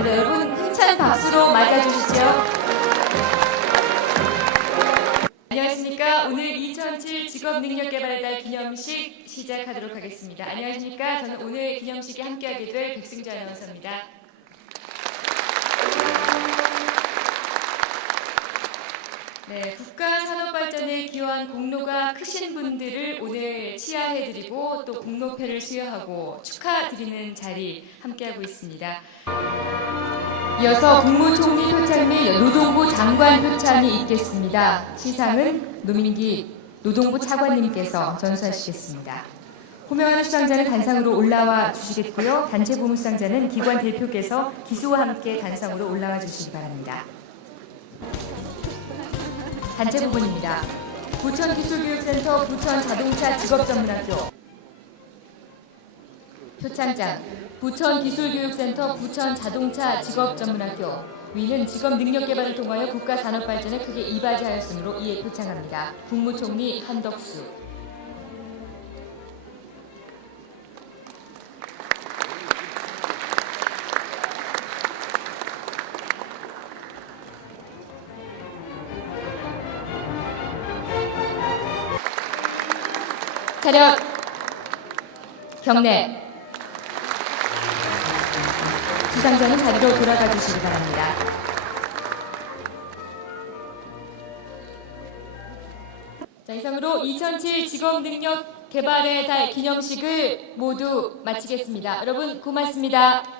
바랍니다. 여러분 힘찬 박수로 맞아주시죠. 안녕하십니까. 오늘 2007 직업능력개발의 달 기념식 시작하도록 하겠습니다. 안녕하십니까. 저는 오늘 기념식에 함께하게 될 백승주 아나운서입니다. 네, 국가 산업 발전에 기여한 공로가 크신 분들을 오늘 치하해드리고 또 공로패를 수여하고 축하드리는 자리 함께하고 있습니다. 이어서 국무총리 표창 및 노동부 장관 표창이 있겠습니다. 시상은 노민기 노동부 차관님께서 전수하시겠습니다. 호명하는 수상자는 단상으로 올라와 주시겠고요. 단체 부문 수상자는 기관 대표께서 기수와 함께 단상으로 올라와 주시기 바랍니다. 단체 부분입니다. 부천기술교육센터 부천자동차 직업전문학교 표창장 부천기술교육센터 부천자동차 직업전문학교 위는 직업 능력 개발을 통하여 국가 산업 발전에 크게 이바지하였으므로 이에 표창합니다. 국무총리 한덕수 차렷 경례 수상자는 자리로 돌아가 주시기 바랍니다. 자, 이상으로 2007 직업능력 개발의 달 기념식을 모두 마치겠습니다. 여러분 고맙습니다.